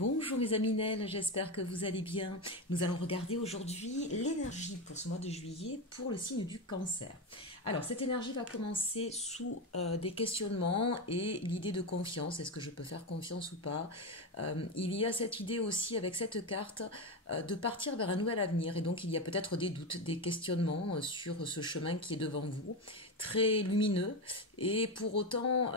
Bonjour mes amis Nel, j'espère que vous allez bien. Nous allons regarder aujourd'hui l'énergie pour ce mois de juillet pour le signe du Cancer. Alors cette énergie va commencer sous des questionnements et l'idée de confiance. Est-ce que je peux faire confiance ou pas? Il y a cette idée aussi avec cette carte de partir vers un nouvel avenir et donc il y a peut-être des doutes, des questionnements sur ce chemin qui est devant vous, très lumineux et pour autant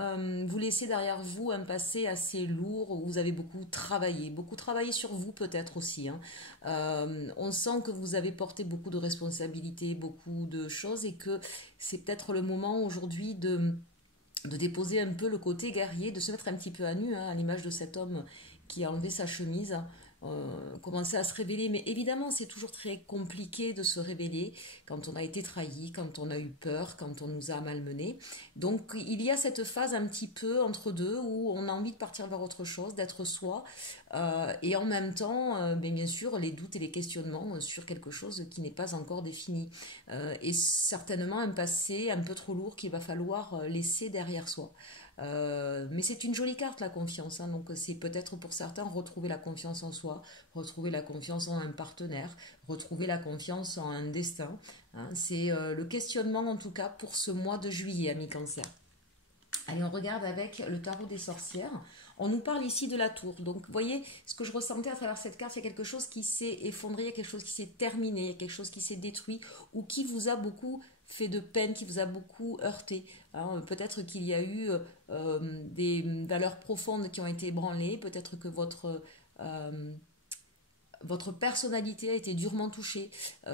vous laissez derrière vous un passé assez lourd où vous avez beaucoup travaillé sur vous peut-être aussi, hein. On sent que vous avez porté beaucoup de responsabilités, beaucoup de choses et que c'est peut-être le moment aujourd'hui de déposer un peu le côté guerrier, de se mettre un petit peu à nu, hein, à l'image de cet homme qui a enlevé sa chemise, commencer à se révéler. Mais évidemment, c'est toujours très compliqué de se révéler quand on a été trahi, quand on a eu peur, quand on nous a malmenés. Donc il y a cette phase un petit peu entre deux où on a envie de partir vers autre chose, d'être soi, et en même temps, mais bien sûr, les doutes et les questionnements sur quelque chose qui n'est pas encore défini. Et certainement un passé un peu trop lourd qu'il va falloir laisser derrière soi. Mais c'est une jolie carte la confiance, hein, donc c'est peut-être pour certains retrouver la confiance en soi, retrouver la confiance en un partenaire, retrouver la confiance en un destin, hein. C'est le questionnement en tout cas pour ce mois de juillet, amis Cancer. Allez, on regarde avec le tarot des sorcières. On nous parle ici de la tour. Donc, vous voyez, ce que je ressentais à travers cette carte, il y a quelque chose qui s'est effondré, il y a quelque chose qui s'est terminé, il y a quelque chose qui s'est détruit ou qui vous a beaucoup fait de peine, qui vous a beaucoup heurté, hein. Peut-être qu'il y a eu des valeurs profondes qui ont été ébranlées, peut-être que votre personnalité a été durement touchée.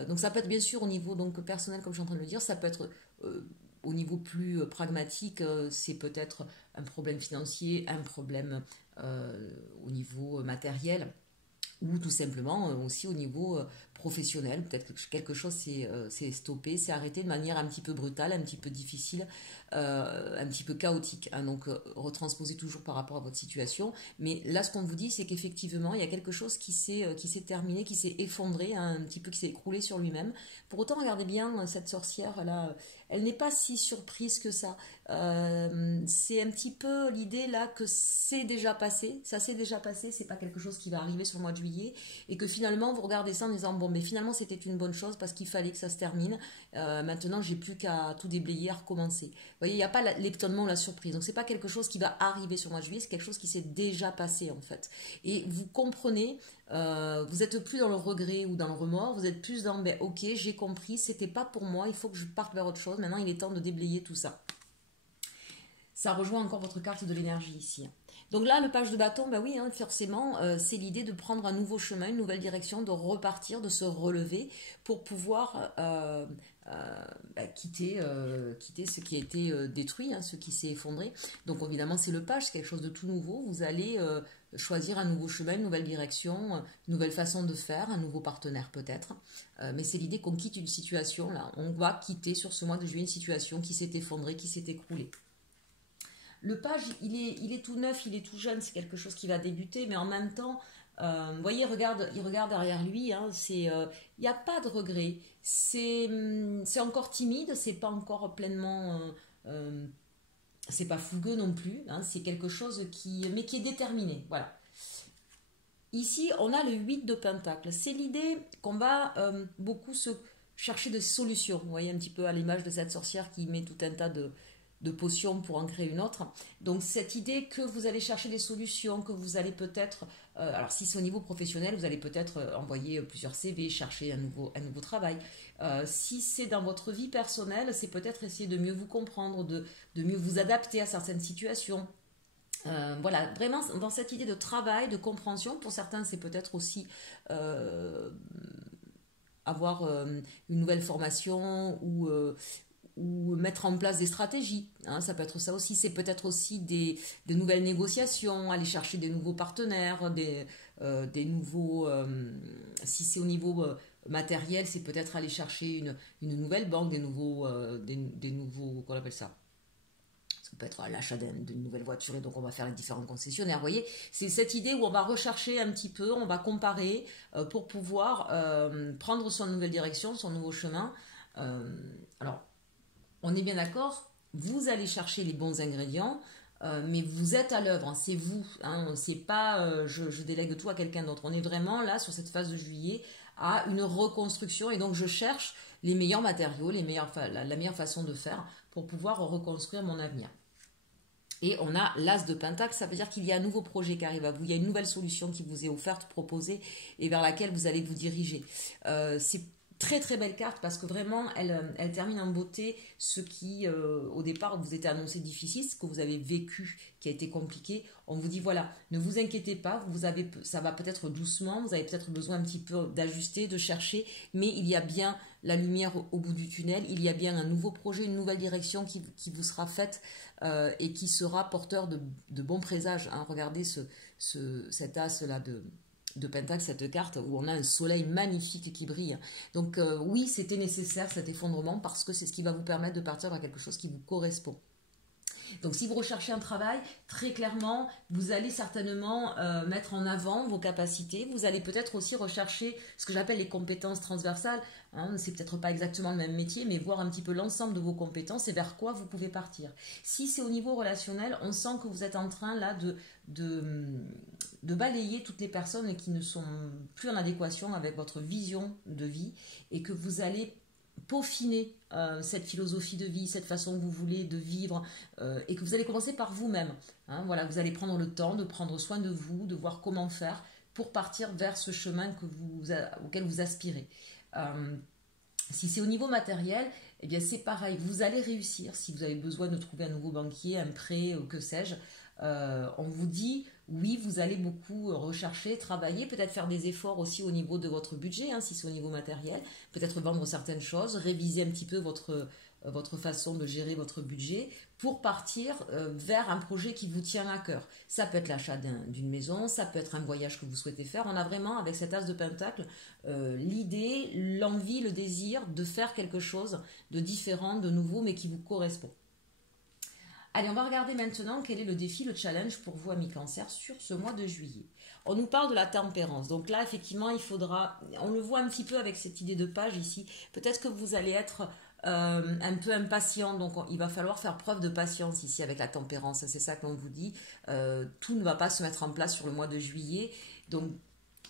Donc ça peut être bien sûr au niveau donc, personnel, comme je suis en train de le dire, ça peut être au niveau plus pragmatique, c'est peut-être un problème financier, un problème au niveau matériel, ou tout simplement aussi au niveau professionnel. Peut-être que quelque chose s'est stoppé, s'est arrêté de manière un petit peu brutale, un petit peu difficile, un petit peu chaotique, hein. Donc retransposer toujours par rapport à votre situation. Mais là, ce qu'on vous dit, c'est qu'effectivement, il y a quelque chose qui s'est terminé, qui s'est effondré, hein, un petit peu qui s'est écroulé sur lui-même. Pour autant, regardez bien cette sorcière-là, elle n'est pas si surprise que ça. C'est un petit peu l'idée là que c'est déjà passé, ça s'est déjà passé, c'est pas quelque chose qui va arriver sur le mois de juillet, et que finalement vous regardez ça en disant bon, mais finalement c'était une bonne chose parce qu'il fallait que ça se termine. Maintenant j'ai plus qu'à tout déblayer, à recommencer. Vous voyez, il n'y a pas l'étonnement ou la surprise, donc c'est pas quelque chose qui va arriver sur le mois de juillet, c'est quelque chose qui s'est déjà passé en fait. Et vous comprenez, vous n'êtes plus dans le regret ou dans le remords, vous êtes plus dans ben, ok, j'ai compris, c'était pas pour moi, il faut que je parte vers autre chose, maintenant il est temps de déblayer tout ça. Ça rejoint encore votre carte de l'énergie ici. Donc là, le page de bâton, ben oui, hein, forcément, c'est l'idée de prendre un nouveau chemin, une nouvelle direction, de repartir, de se relever pour pouvoir quitter ce qui a été détruit, hein, ce qui s'est effondré. Donc évidemment, c'est le page, c'est quelque chose de tout nouveau. Vous allez choisir un nouveau chemin, une nouvelle direction, une nouvelle façon de faire, un nouveau partenaire peut-être. Mais c'est l'idée qu'on quitte une situation, là. On va quitter sur ce mois de juillet une situation qui s'est effondrée, qui s'est écroulée. Le page, il est tout neuf, il est tout jeune, c'est quelque chose qui va débuter, mais en même temps, vous voyez, il regarde derrière lui, hein, il n'y a pas de regret, c'est encore timide, c'est pas encore pleinement, c'est pas fougueux non plus, hein, c'est quelque chose mais qui est déterminé, voilà. Ici, on a le 8 de Pentacle, c'est l'idée qu'on va beaucoup se chercher des solutions, vous voyez un petit peu à l'image de cette sorcière qui met tout un tas de potions pour en créer une autre. Donc cette idée que vous allez chercher des solutions, que vous allez peut-être, alors si c'est au niveau professionnel, vous allez peut-être envoyer plusieurs CV, chercher un nouveau travail. Si c'est dans votre vie personnelle, c'est peut-être essayer de mieux vous comprendre, de mieux vous adapter à certaines situations. Voilà, vraiment dans cette idée de travail, de compréhension, pour certains c'est peut-être aussi avoir une nouvelle formation ou mettre en place des stratégies, hein, ça peut être ça aussi, c'est peut-être aussi des nouvelles négociations, aller chercher des nouveaux partenaires, des nouveaux, si c'est au niveau matériel, c'est peut-être aller chercher une nouvelle banque, des nouveaux, qu'on appelle ça, ça peut être à l'achat d'une nouvelle voiture et donc on va faire les différents concessionnaires, vous voyez, c'est cette idée où on va rechercher un petit peu, on va comparer pour pouvoir prendre son nouvelle direction, son nouveau chemin. Alors, on est bien d'accord, vous allez chercher les bons ingrédients, mais vous êtes à l'œuvre, hein, c'est vous, hein, c'est pas je délègue tout à quelqu'un d'autre. On est vraiment là sur cette phase de juillet à une reconstruction et donc je cherche les meilleurs matériaux, la meilleure façon de faire pour pouvoir reconstruire mon avenir. Et on a l'as de Pentacle, ça veut dire qu'il y a un nouveau projet qui arrive à vous, il y a une nouvelle solution qui vous est offerte, proposée et vers laquelle vous allez vous diriger. C'est très très belle carte parce que vraiment elle termine en beauté ce qui au départ vous était annoncé difficile, ce que vous avez vécu qui a été compliqué. On vous dit voilà, ne vous inquiétez pas, ça va peut-être doucement, vous avez peut-être besoin un petit peu d'ajuster, de chercher, mais il y a bien la lumière au bout du tunnel, il y a bien un nouveau projet, une nouvelle direction qui vous sera faite et qui sera porteur de bons présages, hein. Regardez cet as là de Pentacle, cette carte où on a un soleil magnifique qui brille. Donc oui, c'était nécessaire cet effondrement parce que c'est ce qui va vous permettre de partir vers quelque chose qui vous correspond. Donc si vous recherchez un travail, très clairement, vous allez certainement mettre en avant vos capacités. Vous allez peut-être aussi rechercher ce que j'appelle les compétences transversales. Hein, c'est peut-être pas exactement le même métier, mais voir un petit peu l'ensemble de vos compétences et vers quoi vous pouvez partir. Si c'est au niveau relationnel, on sent que vous êtes en train là de balayer toutes les personnes qui ne sont plus en adéquation avec votre vision de vie et que vous allez peaufiner cette philosophie de vie, cette façon que vous voulez de vivre et que vous allez commencer par vous-même. Hein, voilà, vous allez prendre le temps de prendre soin de vous, de voir comment faire pour partir vers ce chemin auquel vous aspirez. Si c'est au niveau matériel, eh bien c'est pareil, vous allez réussir si vous avez besoin de trouver un nouveau banquier, un prêt, que sais-je. On vous dit oui, vous allez beaucoup rechercher, travailler, peut-être faire des efforts aussi au niveau de votre budget, hein, si c'est au niveau matériel, peut-être vendre certaines choses, réviser un petit peu votre façon de gérer votre budget pour partir vers un projet qui vous tient à cœur. Ça peut être l'achat d'une maison, ça peut être un voyage que vous souhaitez faire. On a vraiment, avec cet as de Pentacle, l'idée, l'envie, le désir de faire quelque chose de différent, de nouveau, mais qui vous correspond. Allez, on va regarder maintenant quel est le défi, le challenge pour vous, amis Cancer, sur ce mois de juillet. On nous parle de la tempérance. Donc là, effectivement, on le voit un petit peu avec cette idée de page ici. Peut-être que vous allez être un peu impatient. Donc il va falloir faire preuve de patience ici avec la tempérance. C'est ça que l'on vous dit. Tout ne va pas se mettre en place sur le mois de juillet. Donc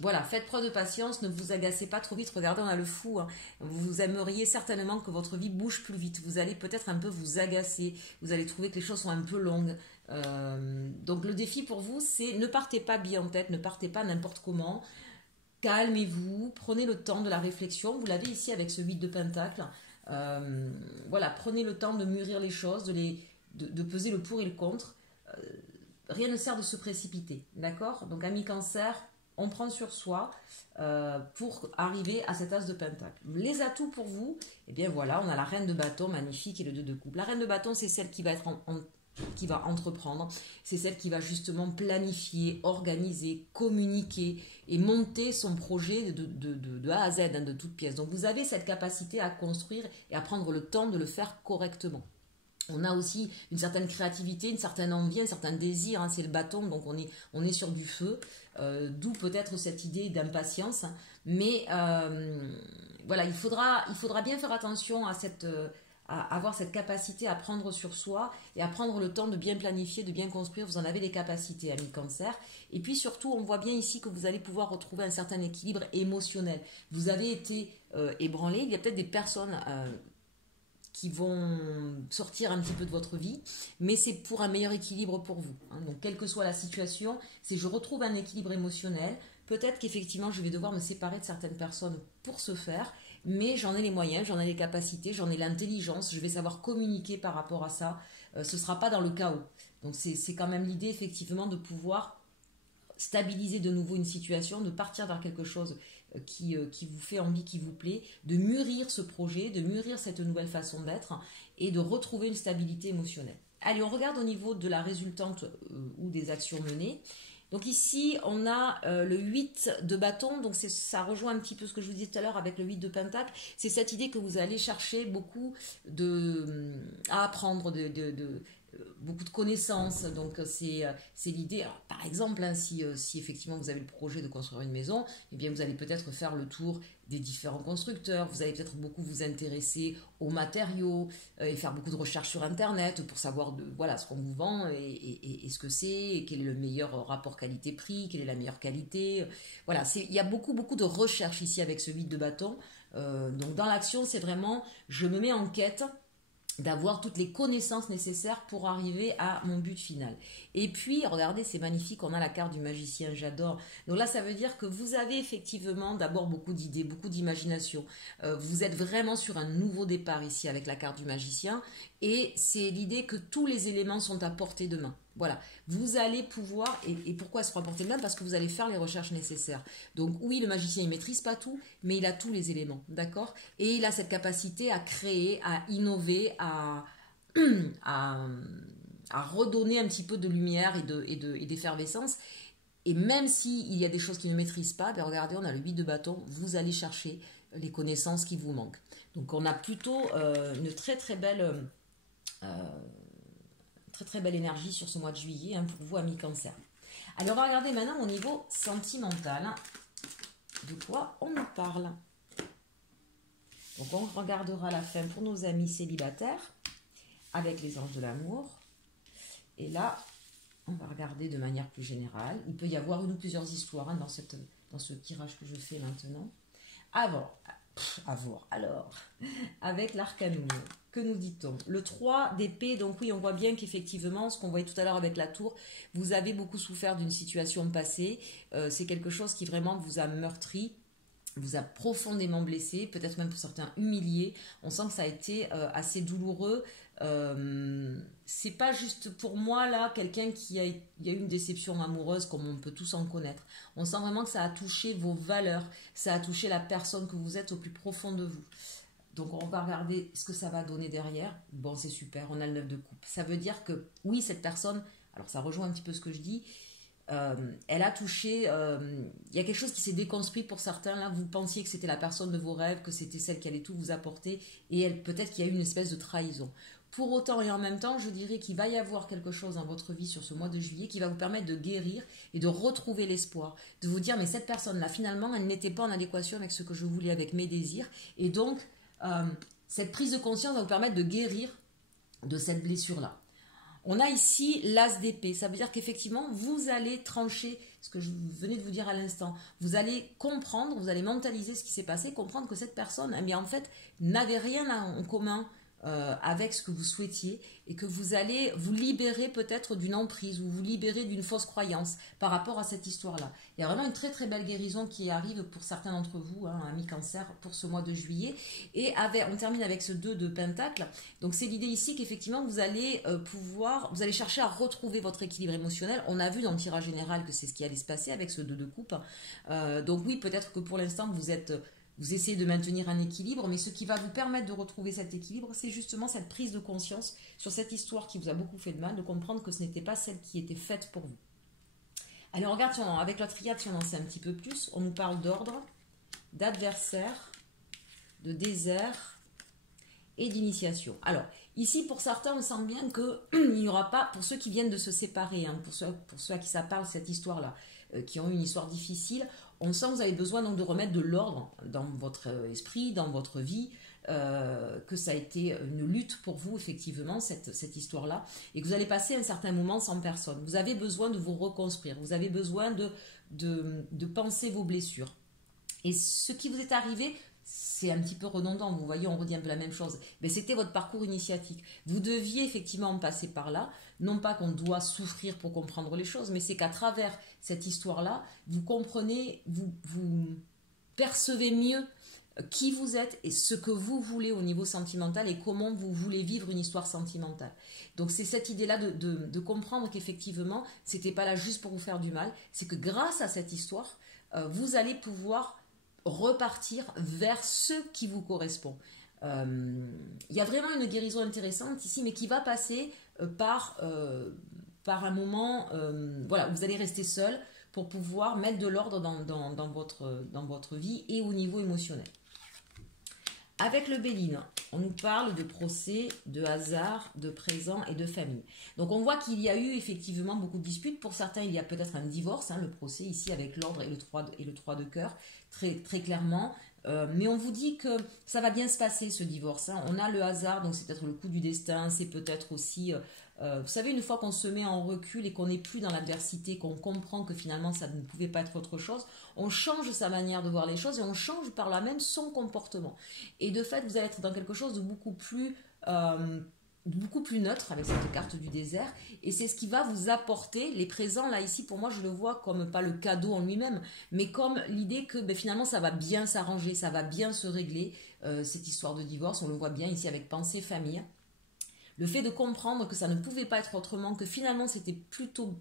voilà, faites preuve de patience, ne vous agacez pas trop vite. Regardez, on a le fou, hein. Vous aimeriez certainement que votre vie bouge plus vite. Vous allez peut-être un peu vous agacer. Vous allez trouver que les choses sont un peu longues. Donc le défi pour vous, c'est ne partez pas bien en tête, ne partez pas n'importe comment. Calmez-vous, prenez le temps de la réflexion. Vous l'avez ici avec ce 8 de Pentacle. Voilà, prenez le temps de mûrir les choses, de peser le pour et le contre. Rien ne sert de se précipiter, d'accord? Donc amis Cancer, on prend sur soi pour arriver à cet as de Pentacle. Les atouts pour vous, eh bien voilà, on a la reine de bâton magnifique et le 2 de coupe. La reine de bâton, c'est celle qui va être qui va entreprendre, c'est celle qui va justement planifier, organiser, communiquer et monter son projet de A à Z, hein, de toutes pièces. Donc vous avez cette capacité à construire et à prendre le temps de le faire correctement. On a aussi une certaine créativité, une certaine envie, un certain désir, hein, c'est le bâton, donc on est sur du feu, d'où peut-être cette idée d'impatience. Mais voilà, il faudra bien faire attention à avoir cette capacité à prendre sur soi et à prendre le temps de bien planifier, de bien construire. Vous en avez les capacités, amis Cancer. Et puis surtout, on voit bien ici que vous allez pouvoir retrouver un certain équilibre émotionnel. Vous avez été ébranlé, il y a peut-être des personnes qui vont sortir un petit peu de votre vie, mais c'est pour un meilleur équilibre pour vous. Hein. Donc, quelle que soit la situation, c'est je retrouve un équilibre émotionnel. Peut-être qu'effectivement, je vais devoir me séparer de certaines personnes pour ce faire, mais j'en ai les moyens, j'en ai les capacités, j'en ai l'intelligence, je vais savoir communiquer par rapport à ça. Ce ne sera pas dans le chaos. Donc, c'est quand même l'idée, effectivement, de pouvoir stabiliser de nouveau une situation, de partir vers quelque chose qui vous fait envie, qui vous plaît, de mûrir ce projet, de mûrir cette nouvelle façon d'être et de retrouver une stabilité émotionnelle. Allez, on regarde au niveau de la résultante ou des actions menées. Donc ici, on a le 8 de bâton, donc ça rejoint un petit peu ce que je vous disais tout à l'heure avec le 8 de pentacle. C'est cette idée que vous allez chercher beaucoup à apprendre, beaucoup de connaissances. Donc c'est l'idée. Alors, par exemple, hein, si effectivement vous avez le projet de construire une maison, eh bien vous allez peut-être faire le tour des différents constructeurs. Vous allez peut-être beaucoup vous intéresser aux matériaux et faire beaucoup de recherches sur Internet pour savoir voilà, ce qu'on vous vend et ce que c'est, et quel est le meilleur rapport qualité-prix, quelle est la meilleure qualité. Voilà, il y a beaucoup, beaucoup de recherches ici avec ce vide de bâton. Donc dans l'action, c'est vraiment, je me mets en quête d'avoir toutes les connaissances nécessaires pour arriver à mon but final. Et puis, regardez, c'est magnifique, on a la carte du magicien, j'adore. Donc là, ça veut dire que vous avez effectivement d'abord beaucoup d'idées, beaucoup d'imagination. Vous êtes vraiment sur un nouveau départ ici avec la carte du magicien. Et c'est l'idée que tous les éléments sont à portée de main. Voilà, vous allez pouvoir, et pourquoi se rapporter de main? Parce que vous allez faire les recherches nécessaires. Donc oui, le magicien, il ne maîtrise pas tout, mais il a tous les éléments, d'accord? Et il a cette capacité à créer, à innover, à, à redonner un petit peu de lumière et d'effervescence. Et même s'il y a des choses qu'il ne maîtrise pas, ben regardez, on a le 8 de bâton, vous allez chercher les connaissances qui vous manquent. Donc on a plutôt une très très belle... très belle énergie sur ce mois de juillet hein, pour vous, amis Cancer. Alors, on va regarder maintenant au niveau sentimental. De quoi on nous parle? Donc, on regardera la fin pour nos amis célibataires avec les anges de l'amour. Et là, on va regarder de manière plus générale. Il peut y avoir une ou plusieurs histoires hein, dans ce tirage que je fais maintenant. Alors, avec l'arcanum, que nous dit-on? Le 3 d'épée, donc oui, on voit bien qu'effectivement, ce qu'on voyait tout à l'heure avec la tour, vous avez beaucoup souffert d'une situation passée. C'est quelque chose qui vraiment vous a meurtri, vous a profondément blessé, peut-être même pour certains humilié. On sent que ça a été assez douloureux. C'est pas juste pour moi là quelqu'un qui il y a eu une déception amoureuse comme on peut tous en connaître. On sent vraiment que ça a touché vos valeurs, ça a touché la personne que vous êtes au plus profond de vous. Donc on va regarder ce que ça va donner derrière. Bon, c'est super, on a le 9 de coupe. Ça veut dire que oui, cette personne, alors ça rejoint un petit peu ce que je dis, elle a touché, il y a quelque chose qui s'est déconstruit pour certains. Là, vous pensiez que c'était la personne de vos rêves, que c'était celle qui allait tout vous apporter, et peut-être qu'il y a eu une espèce de trahison. Pour autant et en même temps, je dirais qu'il va y avoir quelque chose dans votre vie sur ce mois de juillet qui va vous permettre de guérir et de retrouver l'espoir, de vous dire mais cette personne-là finalement elle n'était pas en adéquation avec ce que je voulais, avec mes désirs, et donc cette prise de conscience va vous permettre de guérir de cette blessure-là. On a ici l'as d'épée, ça veut dire qu'effectivement vous allez trancher ce que je venais de vous dire à l'instant. Vous allez comprendre, vous allez mentaliser ce qui s'est passé, comprendre que cette personne, eh bien, en fait, n'avait rien en commun avec ce que vous souhaitiez, et que vous allez vous libérer peut-être d'une emprise ou vous libérer d'une fausse croyance par rapport à cette histoire-là. Il y a vraiment une très très belle guérison qui arrive pour certains d'entre vous, hein, amis Cancer, pour ce mois de juillet. Et on termine avec ce 2 de Pentacle. Donc c'est l'idée ici qu'effectivement vous allez vous allez chercher à retrouver votre équilibre émotionnel. On a vu dans le tirage général que c'est ce qui allait se passer avec ce 2 de coupe. Donc oui, peut-être que pour l'instant vous essayez de maintenir un équilibre, mais ce qui va vous permettre de retrouver cet équilibre, c'est justement cette prise de conscience sur cette histoire qui vous a beaucoup fait de mal, de comprendre que ce n'était pas celle qui était faite pour vous. Allez, on regarde avec la triade, si on en sait un petit peu plus, on nous parle d'ordre, d'adversaire, de désert et d'initiation. Alors, ici, pour certains, on sent bien qu'il n'y aura pas, pour ceux qui viennent de se séparer, hein, pour ceux à qui ça parle, cette histoire-là, qui ont eu une histoire difficile, on sent que vous avez besoin donc de remettre de l'ordre dans votre esprit, dans votre vie, que ça a été une lutte pour vous, effectivement, cette histoire-là, et que vous allez passer un certain moment sans personne. Vous avez besoin de vous reconstruire, vous avez besoin de penser vos blessures. Et ce qui vous est arrivé, c'est un petit peu redondant, vous voyez, on redit un peu la même chose, mais c'était votre parcours initiatique. Vous deviez effectivement passer par là, non pas qu'on doit souffrir pour comprendre les choses, mais c'est qu'à travers cette histoire-là, vous comprenez, vous percevez mieux qui vous êtes et ce que vous voulez au niveau sentimental et comment vous voulez vivre une histoire sentimentale. Donc c'est cette idée-là de comprendre qu'effectivement, c'était pas là juste pour vous faire du mal, c'est que grâce à cette histoire, vous allez pouvoir repartir vers ce qui vous correspond. Il y a vraiment une guérison intéressante ici, mais qui va passer par un moment, voilà, vous allez rester seul pour pouvoir mettre de l'ordre dans votre vie et au niveau émotionnel. Avec le Béline, on nous parle de procès, de hasard, de présent et de famille. Donc on voit qu'il y a eu effectivement beaucoup de disputes. Pour certains, il y a peut-être un divorce, le procès ici avec l'ordre et le 3 de cœur, très, très clairement. Mais on vous dit que ça va bien se passer ce divorce. On a le hasard, donc c'est peut-être le coup du destin, c'est peut-être aussi... vous savez, une fois qu'on se met en recul et qu'on n'est plus dans l'adversité, qu'on comprend que finalement ça ne pouvait pas être autre chose, on change sa manière de voir les choses et on change par là même son comportement. Et de fait, vous allez être dans quelque chose de beaucoup plus neutre avec cette carte du désert. Et c'est ce qui va vous apporter les présents. Là, ici, pour moi, je le vois comme pas le cadeau en lui-même, mais comme l'idée que finalement, ça va bien s'arranger, ça va bien se régler, cette histoire de divorce. On le voit bien ici avec pensée famille. Le fait de comprendre que ça ne pouvait pas être autrement, que finalement c'était plutôt...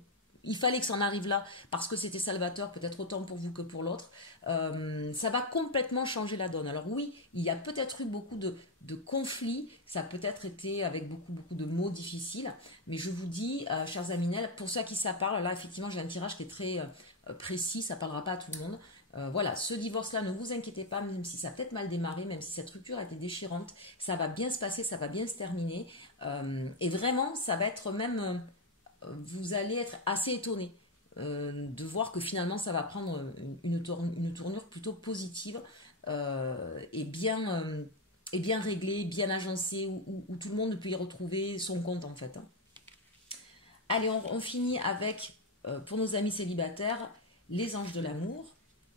Il fallait que ça en arrive là parce que c'était salvateur, peut-être autant pour vous que pour l'autre. Ça va complètement changer la donne. Alors oui, il y a peut-être eu beaucoup de conflits, ça a peut-être été avec beaucoup de mots difficiles, mais je vous dis, chers Aminel, pour ceux à qui ça parle, là effectivement j'ai un tirage qui est très précis, ça ne parlera pas à tout le monde. Voilà, ce divorce-là, ne vous inquiétez pas, même si ça a peut-être mal démarré, même si cette rupture a été déchirante, ça va bien se passer, ça va bien se terminer. Et vraiment, ça va être même... vous allez être assez étonné de voir que finalement, ça va prendre une tournure plutôt positive et bien réglée, bien agencée, où tout le monde peut y retrouver son compte en fait. Allez, on finit avec, pour nos amis célibataires, les anges de l'amour.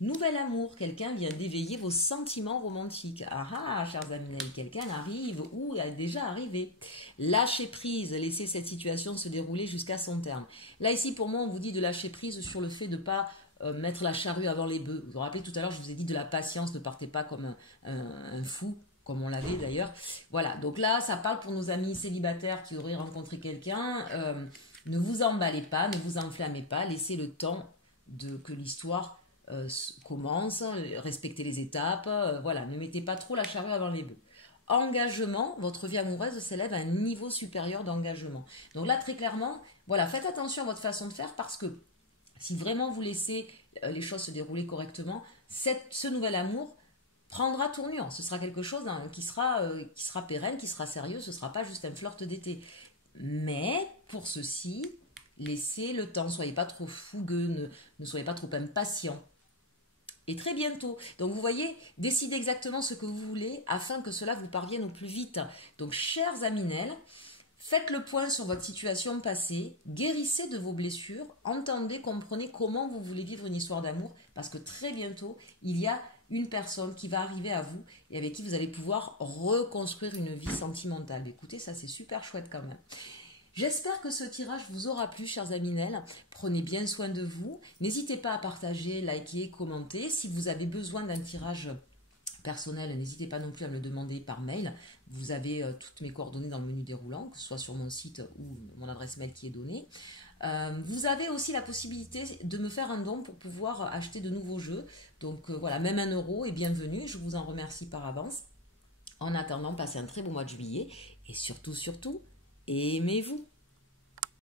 Nouvel amour, quelqu'un vient d'éveiller vos sentiments romantiques. Ah ah, chers amis, quelqu'un arrive ou a déjà arrivé. Lâchez prise, laissez cette situation se dérouler jusqu'à son terme. Là, ici, pour moi, on vous dit de lâcher prise sur le fait de ne pas mettre la charrue avant les bœufs. Vous vous rappelez, tout à l'heure, je vous ai dit de la patience, ne partez pas comme un fou, comme on l'avait d'ailleurs. Voilà, donc là, ça parle pour nos amis célibataires qui auraient rencontré quelqu'un. Ne vous emballez pas, ne vous enflammez pas, laissez le temps que l'histoire commence, respectez les étapes, voilà, ne mettez pas trop la charrue avant les bœufs. Engagement, votre vie amoureuse s'élève à un niveau supérieur d'engagement. Donc là, très clairement, voilà, faites attention à votre façon de faire parce que si vraiment vous laissez les choses se dérouler correctement, ce nouvel amour prendra tournure. Ce sera quelque chose qui sera pérenne, qui sera sérieux, ce ne sera pas juste un flirt d'été. Mais pour ceci, laissez le temps, soyez pas trop fougueux, ne soyez pas trop impatient. Et très bientôt. Donc vous voyez, décidez exactement ce que vous voulez afin que cela vous parvienne au plus vite. Donc chers Aminel, faites le point sur votre situation passée, guérissez de vos blessures, entendez, comprenez comment vous voulez vivre une histoire d'amour parce que très bientôt, il y a une personne qui va arriver à vous et avec qui vous allez pouvoir reconstruire une vie sentimentale. Écoutez, ça c'est super chouette quand même. J'espère que ce tirage vous aura plu, chers Aminel. Prenez bien soin de vous. N'hésitez pas à partager, liker, commenter. Si vous avez besoin d'un tirage personnel, n'hésitez pas non plus à me le demander par mail. Vous avez toutes mes coordonnées dans le menu déroulant, que ce soit sur mon site ou mon adresse mail qui est donnée. Vous avez aussi la possibilité de me faire un don pour pouvoir acheter de nouveaux jeux. Donc voilà, même 1 € est bienvenu. Je vous en remercie par avance. En attendant, passez un très beau mois de juillet. Et surtout, aimez-vous.